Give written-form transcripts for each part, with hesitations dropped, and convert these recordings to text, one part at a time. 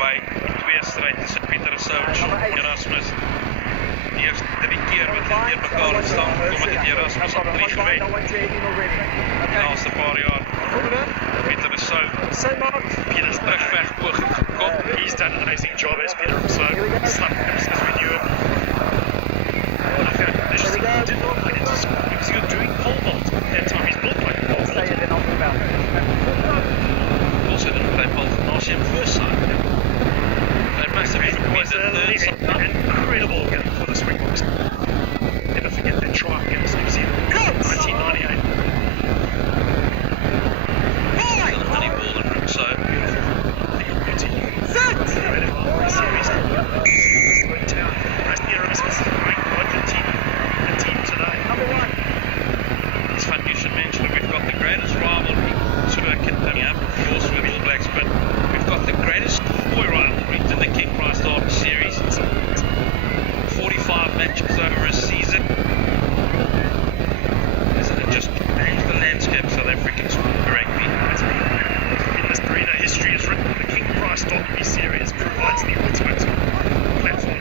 verby. Die tweestryd tussen Pieter Souch en Erasmus. Die eerste 3 keer wat hulle teen mekaar opstaan, kom het Erasmus al 3 gewen. Die laaste paar jaar. Pieter Souch. Pieter's terug weg poging gekom. He's done an amazing job as Peter Souch. Stuck as we knew him. What I found interesting, he did not get into school because he was doing pole vault. That time he's not playing pole vault. Also didn't play pole vault in first side. They must have been Was an incredible game for the Springboks. Never forget that try against New Zealand in 1998. Honeyball and Rick so. Series. Town. Erasmus is a great budget team. The team today. Number 1. It's funny you should mention that we've got the greatest rivalry sort of coming up, of course, with the All Blacks, but we've got the greatest boy rivalry in the King Prize Derby series. 45 matches over a season. Isn't it just changed the landscape of South African rugby? In this arena, history is written. The King Prize Derby series provides the ultimate platform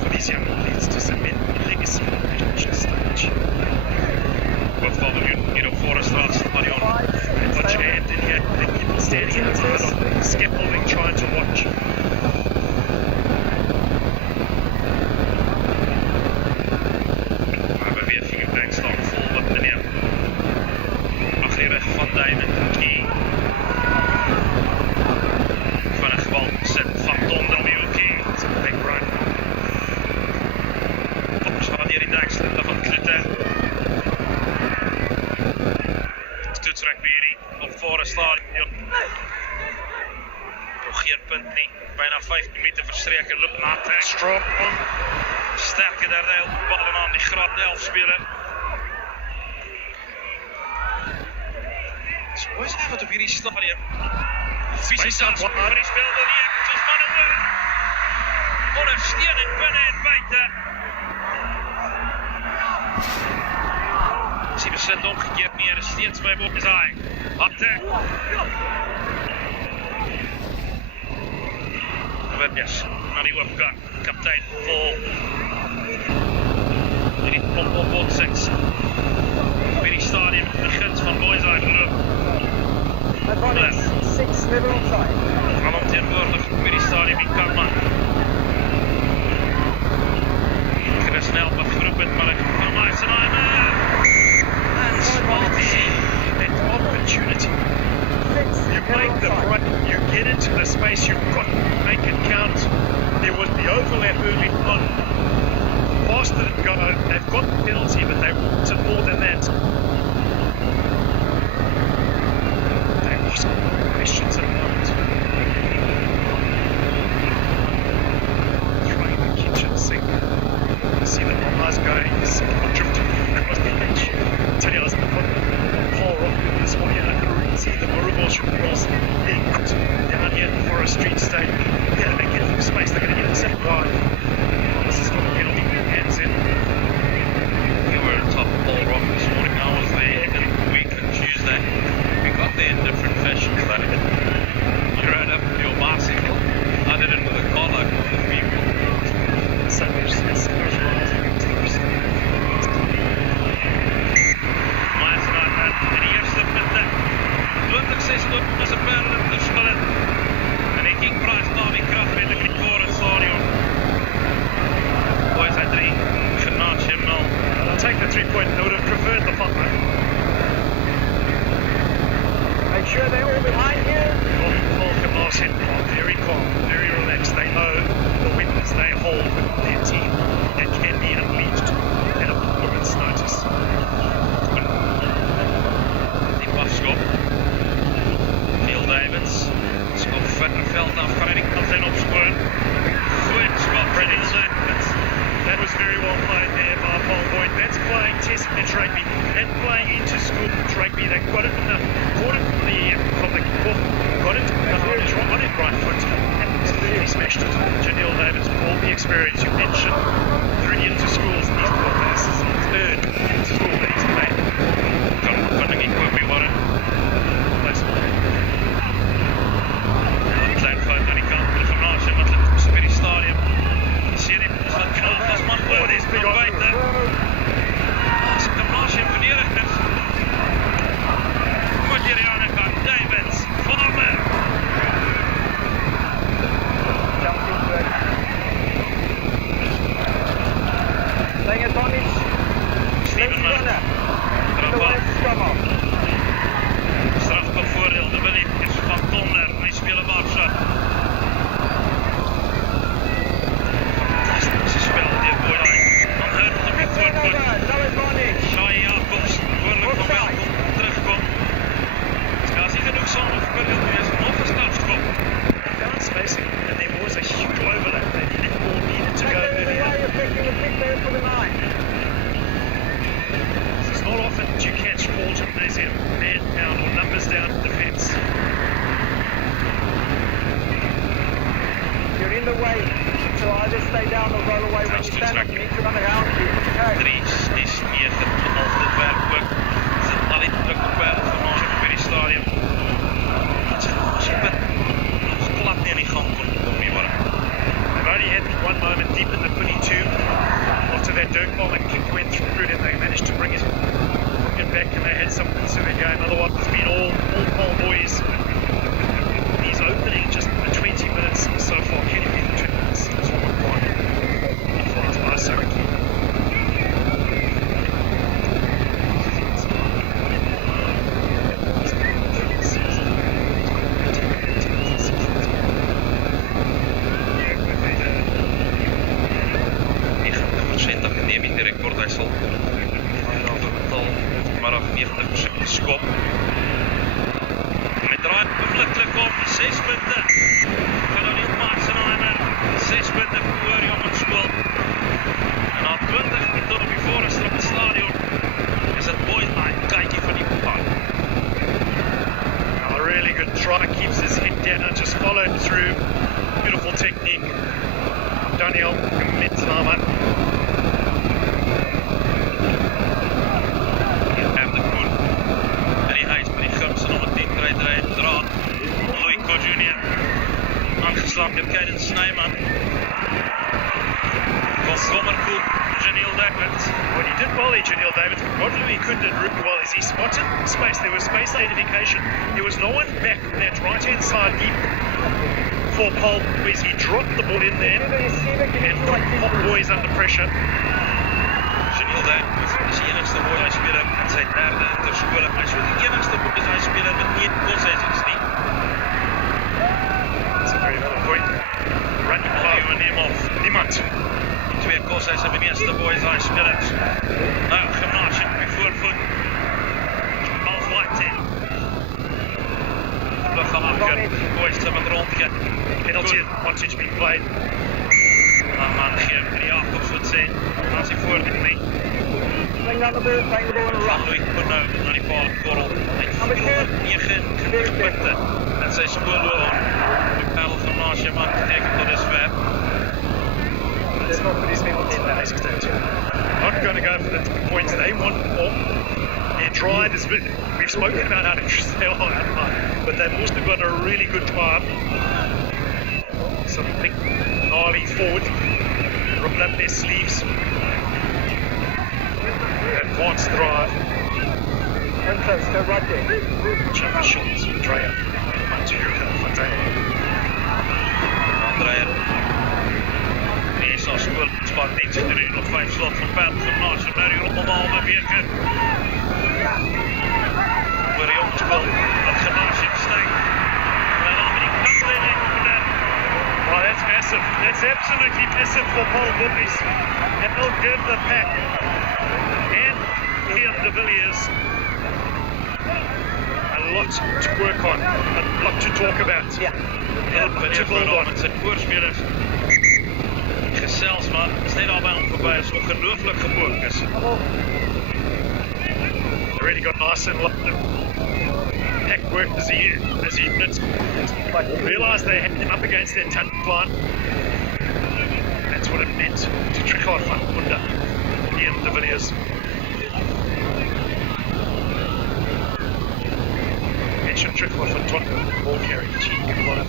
for these young athletes to cement a legacy on the international stage. Bijvoorbeeld hier op Foreststraat Stadion. Watch your hand in here, the people standing outside on scaffolding trying to watch. Maar beweging op bank staan vol wat meneer Agere van Duin en Key van een geweld zet van Donder Milky. It's a big run. Fokus gaan hier die dekslinde van Klute. Stoetsrugby hierdie op Foreststraat. Nog geen punt nie. Bijna 15 meter verstreken. Loop na trek. Strong. Sterke derde helft ballen aan die graad 11 speler. So hoe is hy wat op hierdie stadion? Fisies aanspoor vir die spel wil die ekkeltjes van het worden. Ondersteuning binnen en buiten. As die besit omgekeerd neer, is steeds by Bok is hy. Attack. Witjes, na die oopkant. Kaptein vol. En die botsings. By die stadion die guns van Boys Eye geloop. Alom teenwoordig by die stadion die Kalman. Chris Nel wat geroep het, maar ek van my sy and Spalty. That opportunity. You make the front, you get into the space you've got, make it count. There was the overlap early on. Pass didn't go, they've got the penalty, but they wanted more than that. They ask questions at the moment. Trying the kitchen sink. You see the Mamas going, drifting across the pitch. Tell you, I was in the pole rock this morning, and I could see the Marubos cross being put down here for a street state. Yeah, they get some space, they're going to get the second wide. This is for the penalty, hands in. We were on top of Paul Rock this morning. I was there in week on Tuesday. We got there in different fashions. But you rode up with your bicycle. I did it with a car like all the people. Sundays, it's En die eerste punte. Looplik 6 loop is 'n perle verskil. En die King Prize Derby krag met die Forest Stadion. Boys at 3. Genaamd Jim Null. I'll take the 3 point. They would have preferred the punt though. Make sure they're all behind you. Falcon Larson are very calm, very relaxed. They know the weapons they hold with their team that can be unleashed at a moment's notice. Die Bafskop. Neil Davids. Skop veld aan Freddy Kaptein opspoor. Goed skop Freddy Davids. That was very well played there by Paul Boyd. That's playing test match rugby and playing into school rugby. They got it in the caught it from the fourth, got it on it right foot. Absolutely smashed it. Janelle Davis, all the experience you mentioned, 3 into schools. These poor players, this is his 3rd into school that he's played. Kan vind ek ook weer worden. Nice play. Klein fout aan die kant van de Van Aars. in the way. So either stay down or roll away. When you stand up, you need to run around you. Okay. Dries is 9,5 dit werk ook. Is dit al die druk op werk vanavond by die stadion. Dat is super nog glad nie aan die gang kon nie worden. They've only had one moment deep in the 22 after that dirt bomb and kick went through it and they managed to bring it back and they had something to the game. Otherwise it's been all Paul boys. He's opening just the 20 minutes so far. Can he be the 20 minutes? That's what we're going for. It's by Saraki. Academiese rekord, hy sal vanmiddag 90% geskop. Hy draai ongelukkig om 6 punte. Gaan nou nie Marsenheimer 6 punte voor Jongensskool. En na 20 minute op die voorste op die stadion is dit boys night. Kykie van die paal. A really good try, keeps his head down and just followed through. Beautiful technique. Daniel Mitzlama. Aangeslagen door Kaiden Snijman. Kommerkoek, Janiel David. Well, he did well, Janiel David. What he couldn't do really well is he spotted space. There was space identification. There was no one back on that right-hand side deep for Paul Boys. He dropped the ball in there and put Paul Boys under pressure. Janiel David is die enigste boys-speler in sy derde interskool. Hy is ook die enigste boys-speler met 1 goalseizoens nie. That's a very valid point. Running low and him off. Niemand. Die 2 goalseizoens met die eerste boys-spelers. Nou, Gymnasium by voorvoet. Half white in. Vlug gaan afker. Boys se wat rondkijk. Penalty advantage being played. Man gee vir die Jacobs wat sê. As hy voor dit nie. Bring down the ball, bring the ball in a rush. Louis moet nou na die paal korrel. Hy het 429 punte in sy skoolloopbaan. Die Parel Gymnasium aangeteken tot dusver. Let's not put his name on the next stage. Not going to go for the points they want more. Their drive is, we've spoken about how interesting they are, but they've also got a really good drive. Some big gnarly forward, rolling up their sleeves. Advanced drive. Come close, go right there. Chapa shots, Dreyer. Mantuka, Fontaine. Dreyer. Die is als school span niet te doen. Nog 5 slot van Parel Gymnasium. Naar die rondelbal naar Beerke. Voor de Jongensskool. Dat Gymnasium stijgt. En dan met die kantleiding. Well, that's massive. That's absolutely massive for Paul Boys. And they'll give the pack. And Leon de Villiers a lot to work on, a lot to talk about. Yeah. Ja, meneer Bruno met zijn voorspelers. Gezels man, is net al bij hem voorbij, is ongelooflijk gefocust. They really got nice and locked. Pack work as a unit. Realised they had him up against their touchline. That's what it meant to trick off Munda, Leon de Villiers. Mentioned trick off and Tottenham ball carry. Gee, a lot of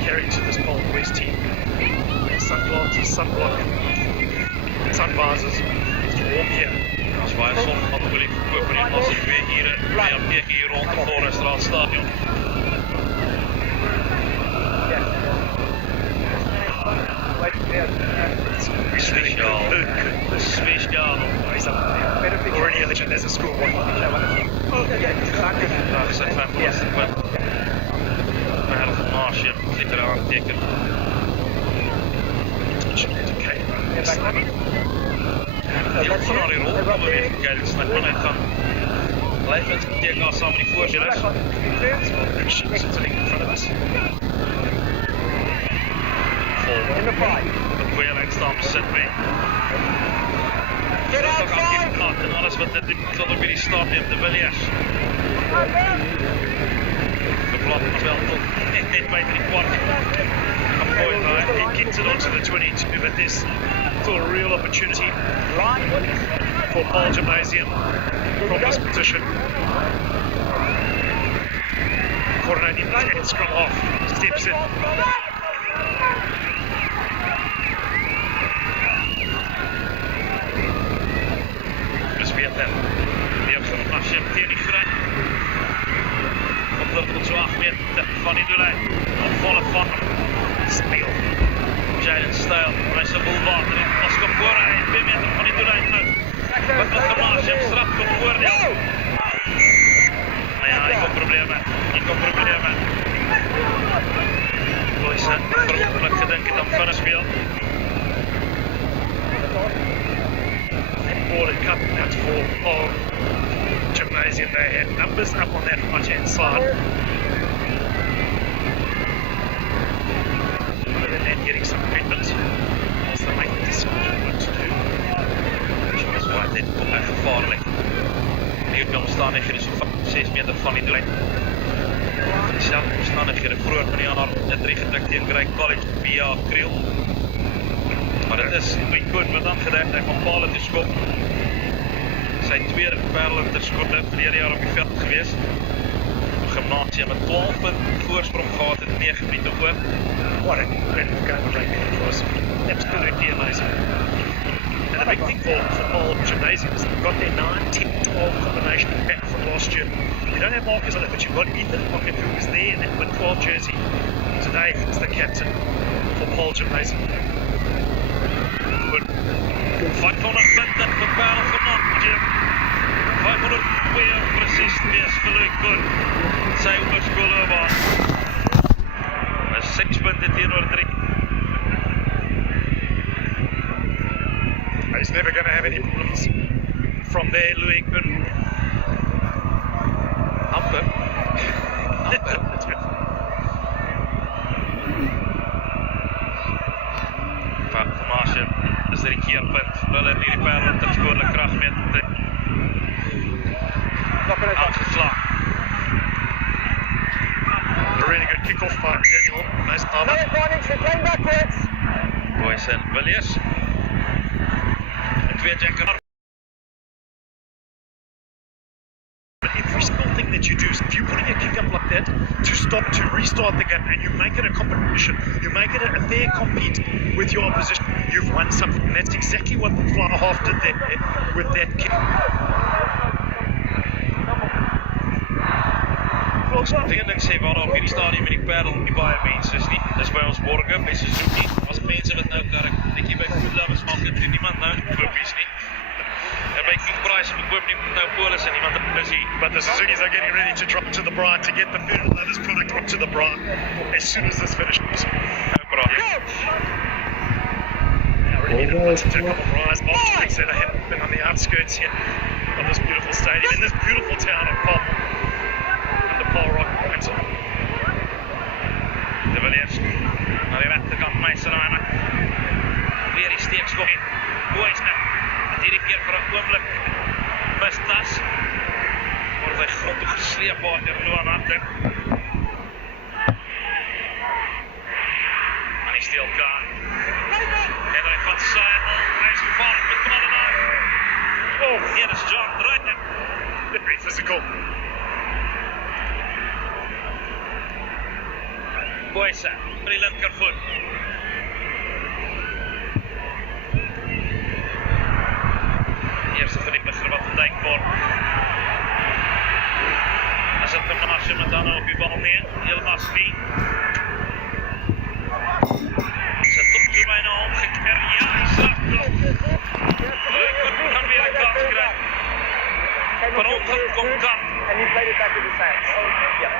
carry to this Paul Boys team. Sunglasses, sunblock, sun visors. It's warm here. Als wij zondag hadden willen verkopen in als ik weer hier rond de Forestraat stadion. Speciaal. Speciaal. Already a legend as a school boy. Nou, gezegd 55 punt. Parel Gymnasium, zeker aantekenen. Die ook van al die rol komen weer kijken, snap maar net gaan. Blijf het teken als samen die voorspelers. Sitting in front of us. Vol. De goeie lijnstaan bezet mee. Get ook outside! aan en alles wat dit doet, zal ook weer die stadium, de Villiers. De plat nog wel tot net buiten die kwart. Kapot, gets it onto the 22, but there's still a real opportunity for Paul Gymnasium from this position. Coordinating the scrum off, steps in. Beter. Die heeft een accepteer vrij. Op de 12 meter van die doellijn. Op volle van speel. Giant stijl. Hij is een boel water in. Als komt voor hij 2 meter van die doellijn uit. Wat nog een maasje straf komt voordeel. Nou ja, ik heb problemen. Boys, vermoedelijk gedenken dan van een speel. Ball had cut out for Paul Gymnasium. They had numbers up on that right hand side. And then getting some treatment as they make the decision what to do. Zoals waar dit komt echt gevaarlijk. Die omstandigheden is 6 meter van die doellijn. Dezelfde omstandigheden vroeger van die jaar net 3 gedrukt in Greg College via Kriel. Maar het is niet goed met aangedaan hij van Paul te schop. Zijn tweede perlen ter schop verleden jaar op het veld geweest. Op gymnasium met 12 punten voorsprong gehad in 9 minuten voor. What an incredible game of rugby it was. Absolutely amazing. And the big thing for Paul Gymnasium is they've got their 9, 10, 12 combination back from last year. You don't have Marcus on it, but you've got Ethan Pocket who was there in that number 12 jersey. Today he's the captain for Paul Gymnasium. 500 punten voor Paul gemaakt, Jim. 502 precies wees gelukt goed. Zij op het schoolbaan. Dat is 6 punten tegenover 3. He's never going to have any problems from there, Louis Kuhn. Amper. That's good. Maasje is 3 keer punt. Wel in die perlen ter scoorde kracht met aangeslagen. A really good kick-off by Daniel. Nice arm. No advantage, we're playing backwards. Boys en Williams. En 2 Jacker. Every single thing that you do, if you're putting a kick up like that to stop, to restart the game, and you make it a competition, you make it a fair compete with your opposition, you've won something. And that's exactly what the fly half did there with that kick. Dingen dink sê waar op hierdie stadium met die Parel nie baie mense is nie. Dis by ons borge, by Suzuki. As mense wat nou netjie by Food Lovers maak, het niemand nou kopies nie. En by King Price verkoop nie nou polis en niemand is hier. But the Suzuki's are getting ready to drop to the bra to get the Food Lovers product up to the bra as soon as this finishes. Nou bra. Already needed to take a couple of bras. After said I hadn't been on the outskirts yet of this beautiful stadium in this beautiful town of Paul. Paul Rock points on. De Villiers naar die rechterkant, Meisterman. Weer die steekskop in. Boys net. Hierdie keer vir 'n oomblik mistas. Word hy grond toe gesleep word deur Noah Hunter. En die steel kan. En hy van Seidel. Hy is gevaarlik met Knollenaar. Oh, hier is John Druyten. Very physical. Boysa, met die linkervoet. Eerste verdiepiger wat Dijk word. As dit kom na sy met dan op die bal neer, heeltemal spie. Sy top toe byna omgekeer. Ja, hy straf klop. Leuk kan weer 'n kans kry. Van ongeluk kom kan. And he played it back with his hands. Yeah.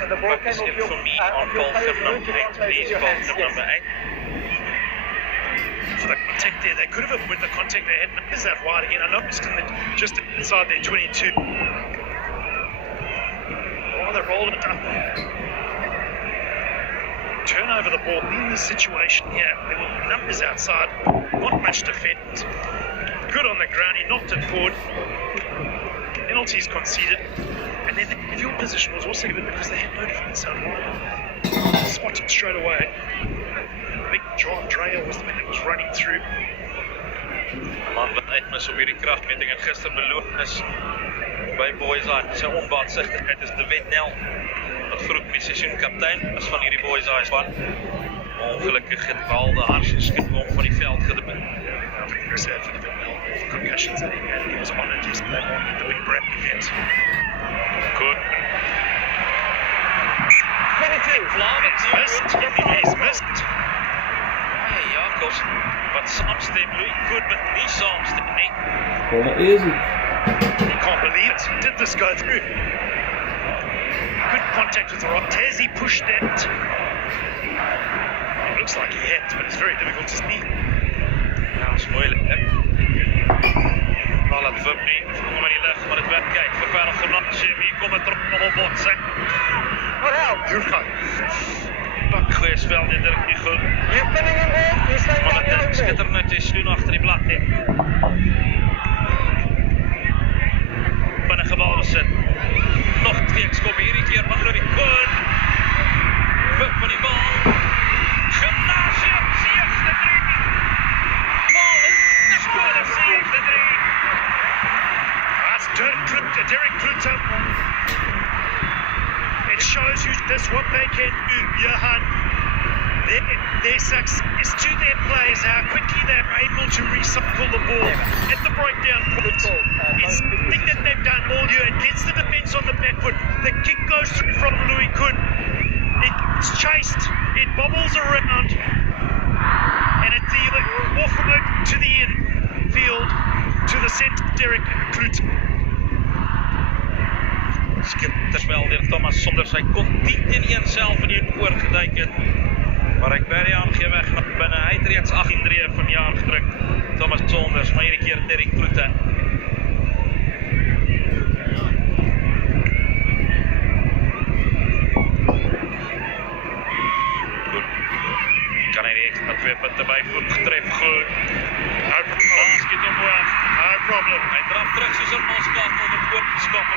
So the ball came off your, for me of on your ball player's number moved it 8. onto Please your ball hands. Yes. number 8. So the contact there, they could have avoided the contact they had. Numbers out wide again. I noticed just inside their 22. Oh, they rolled it up. Turn over the ball in this situation here. There were numbers outside, not much defence. Good on the ground, he knocked it forward. Penalties conceded. And then the field position was also good because they had no defence out wide. spot him straight away. I think John Dreyer was the man that was running through. Man wat uitmis op hierdie kragmeting en gister beloof is by Boys Eye. Sy onbaatsigtigheid is De Wet Nel, wat vroeg die seisoenkaptein is van hierdie Boys Eye span. Ongelukkig het Walde Harsenskip hom van die veld gedebit. I think you're sad for the Vietnam for concussions that he had. He was honoured yesterday morning at the Big Brad event. Good. 22. He's missed. Hey Jacobs, wat saamstem, Louis Goodman nie saamstem nie. Well, easy. He can't believe it. Did this go through? Good contact with the rock. Has he pushed that? It looks like he had, but it's very difficult to see. Ja, dat is moeilijk, hè. Bal het Wip nie, kom in die lig, maar het werd kyk, vir Gymnasium, hier kom het terug om op bots, hè. What help? Jurgen. Pak goeie spel, dit druk nie goed. You're pinning him there. You're staying Maar down dit the dink skitter net, jy sloen achter die blad, hè. Binnige bal besit. Nog steekskop hierdie keer van Louis Koen. Wip van die bal. Gymnasium, seegste 3. Bal in, skole seegste 3. That's Derek Kluter. It shows you this what they can do, Johan. Their success to their players, how quickly they're able to recycle the ball at the breakdown point. It's the thing that they've done all year. It gets the defence on the back foot. The kick goes through from Louis Kuhn. It's chased. It bobbles around. And it's either off to the infield to the centre, Derek Kluter. Skitterspel deur Thomas Sonders, hy kon 10-1 self in die oorgeduik het. Maar ek berry aangee weg na binne, hy het reeds 18-3 van jaar gedruk. Thomas Sonders, maar hierdie keer Derek Kluter. Goed. Kan hy die extra 2 punte byvoeg, getref goed. No problem. Skiet omhoog. No problem. Hy draf terug soos 'n maskakel om 'n oop te skop.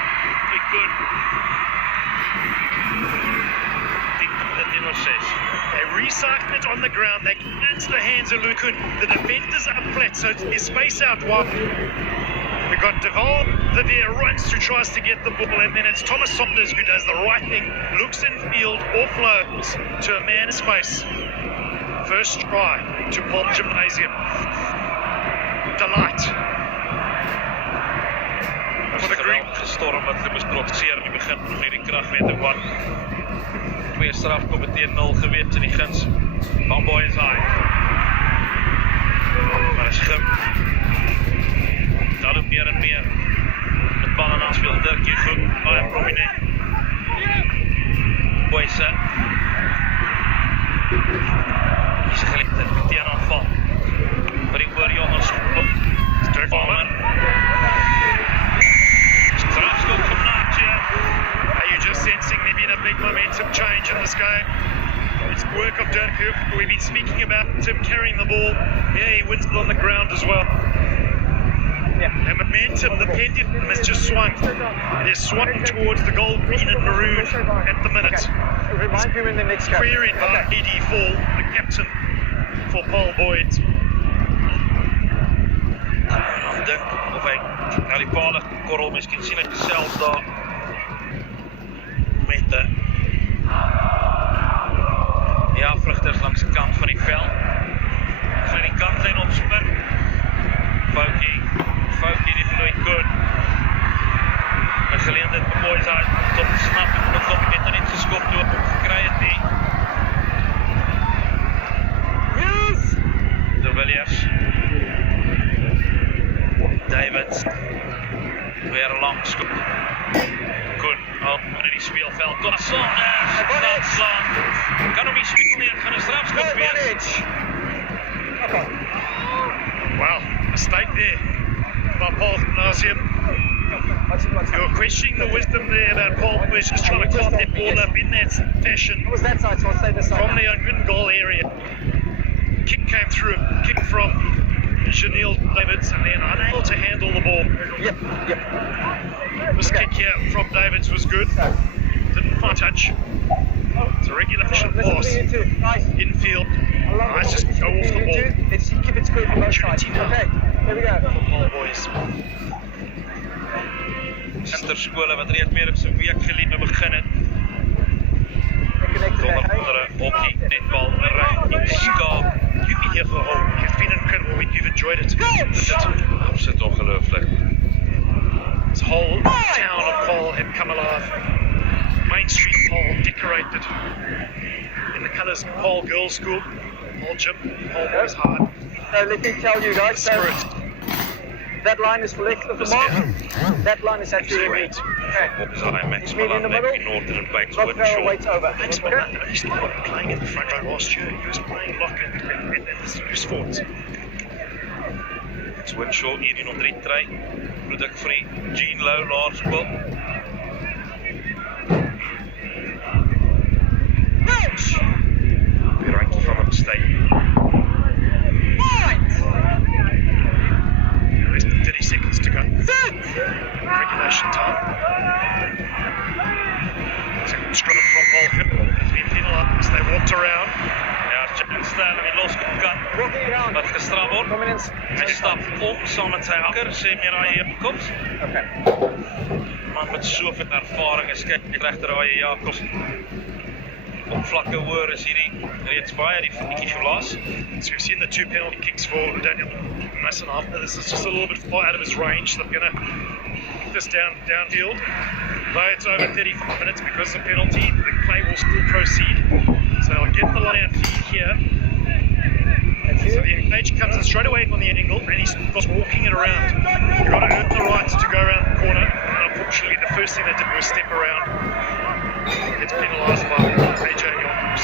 Hy goed. 10-6. They recycle it on the ground. They get into the hands of Lukun. The defenders are flat, so it's space out wide. We've got Deval Vivier runs who tries to get the ball, and then it's Thomas Saunders who does the right thing, looks in field, offloads to a man in space. First try to Paul Gymnasium. Delight. For the Green. Gestorm wat hulle moes trotseer in die begin van hierdie kragmeting wat 2 strafkoppe teen 0 geweet in die guns van Boys Eye. Maar is Gym. Dat ook meer en meer. Met bal en aanspeel Dirkie goed. Baie prominent. Boys Eye. Hier is geleentheid met die aanval. Vir die oorjongens. Dirk Palmer. Strafskop van Natia. Are you just sensing there been a big momentum change in this game? It's work of Dirk Hoek. We've been speaking about him carrying the ball. Yeah, he wins it on the ground as well. Yeah. And momentum, the pendulum has just swung. It has swung towards the gold, green and maroon at the minute. Okay. Remind me when the next game. Queried by E.D. Fall, the captain for Paul Boyd. Ik denk of hij naar die palen korrel, misschien zien het zelfs daar met de vluchters langs de kant van die veld. Als we die kant zijn opspin, Foukie die vloeit goed. Een geleendheid voor Boys uit, tot te snappen, dat kom ik net niet geskopt door, krijg het niet. De Williams. David. Weer een lang skop. Koen, op in die speelveld. Tot Saunders. Dat slaan. Kan hem niet spelen neer. Gaan een strafschop weer. Okay. Well, mistake there by Paul Gymnasium. You're questioning the wisdom there about Paul, who's just trying to cough that ball up in that fashion What was that side? So I'll stay this side. from the open goal area. Kick came through, kick from Janelle Davids, and then unable to handle the ball. Yep. This kick here from Davids was good. Didn't find touch. It's a regulation Listen pass. to you two. Nice. Infield. I love Nice, it. just Listen go to off the you ball. two. Let's keep it square from both sides. Opportunity now. Okay, here we go. Football boys. Sisterskole wat reeds meer op sy week gelede begin het. Connected Onder there, hey? andere hockey, netbal, ry, skaak. You've been here for a whole. It's been an incredible week. You've enjoyed it. Absoluut ongelooflik. This whole town of Paul had come alive. Main Street of Paul decorated in the colours of Paul Girls' School, Paul Gym, Paul Boys Hard. So let me tell you guys, so Spirit. that line is for left of the mark. That line is actually in red. Okay. Wat is hy, Max Meet in the Malone, middle. Northern and Banks, Rob Farrell waits Winshaw. over. Max Okay. Malone, he used to be playing in the front row last year. He was playing lock and loose forwards. It's Winshaw, hierdie nog 3 try. Produk vir die Jean Lou Laerskool. Weer randjie van hom stay. Less than 30 seconds to go. Regulation time. Scrum from Paul has been penalised as they walked around. Ja, Jack Stanley het losgekat. Walking around. Wat gestraf word. Coming in. Hy stap om saam met sy hakker, sê meer hy hier koms. Okay. Man met soveel ervaring is kyk net regter daai Jacobs. Op vlakke hoër is hierdie reeds baie die voetjies verlaas. So we've seen the 2 penalty kicks for Daniel Massenhoff. This is just a little bit far out of his range. So they're going to kick this downfield. Though it's over 35 minutes because of the penalty, the play will still proceed. So I'll get the line feed here. So the engage comes in straight away from the angle and he's just walking it around. You've got to earn the right to go around the corner. And unfortunately, the first thing they did was step around. Gets penalised by AJ Jacobs.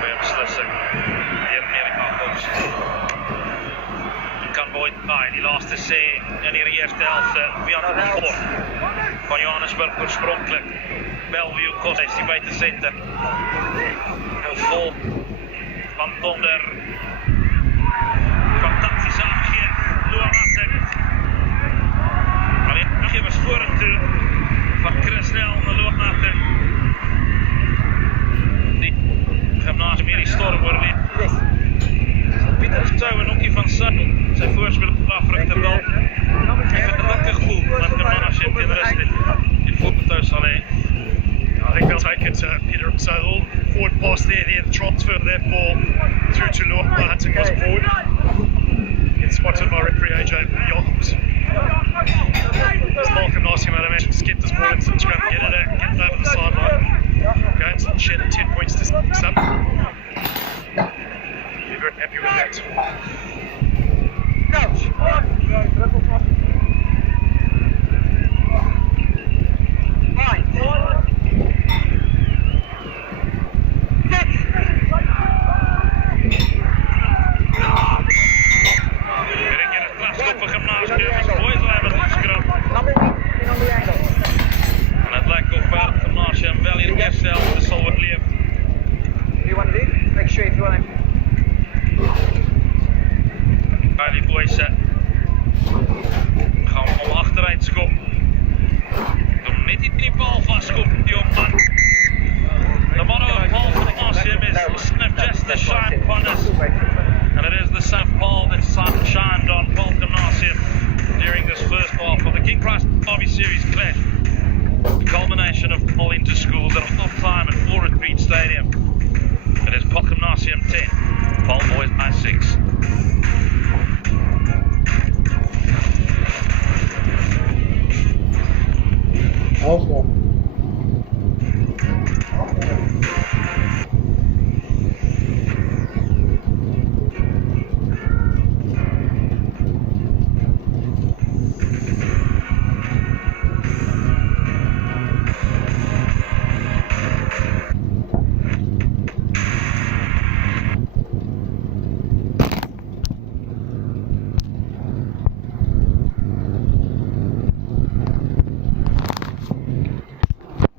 Weer beslissing. Hier meer Jacobs. Kan Boyd by die laaste sê in die eerste helfte wie aan die voor van Johannesburg oorspronklik. Bellevue Kos is die buitensenter. En vol van Donder. Fantastische aangeer. Loamatek. Maar die was vorentoe van Chris Nel naar Loamatek. Die gymnasium hier die storm oorleef. Yes. Pieter Sou en Okkie van Suidel, sy voorspel op Afrika wel. Hy het 'n lekker gevoel dat die man as jy teen rus het. Die voetbal sal hê. I think they'll take it to Peter Sodal. Forward pass there, the transfer of that ball through to Loa Hunting was forward. Gets spotted by referee AJ Jacobs. As Malcolm asked him, I'd imagine, just get this ball into the scrum, get it over the sideline.